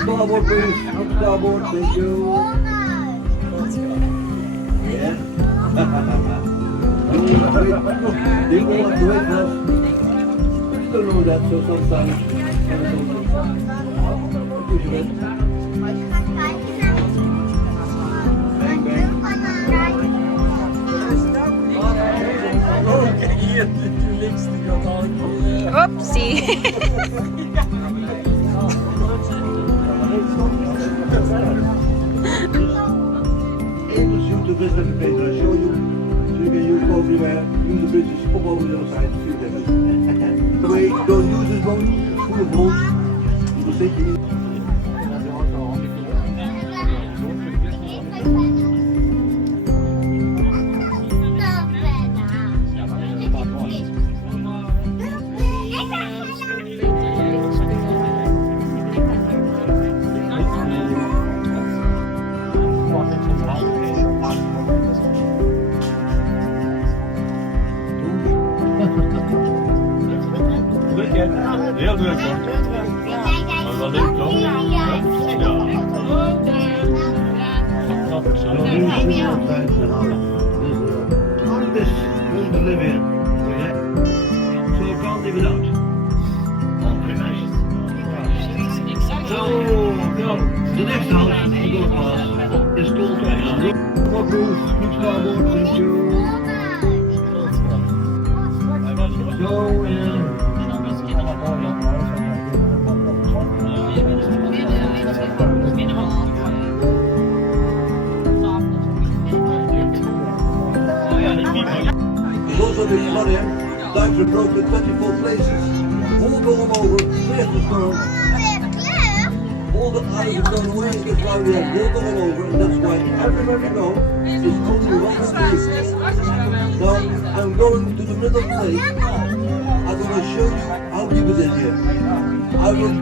Starboard, please. Up starboard, thank you. Yeah. You don't want to wait for us. You don't know that, so sometimes. Bang, bang. Oopsie. Able you to visit the place I'll show you. So you can use everywhere. Use the bridges, pop over the other side, see what happens. The way you don't use this boat, full of holes. You will think you need. Heel druk hoor. Maar wel leuk toch? Ja. Grappig zo. This room to live in. Okay? So I can't live without. Oh, very nice. So, the next house we go past is called Rock Roof, good starboard, thank you. So, there's also been flooding. Dikes were broken in 24 places. Water all over, clear the storm. All the ice is gone away, that's why we have water all over, and that's why everywhere we go is only one place. Now, I'm going to the middle of the lake. I'm going to show you how deep it is here. I will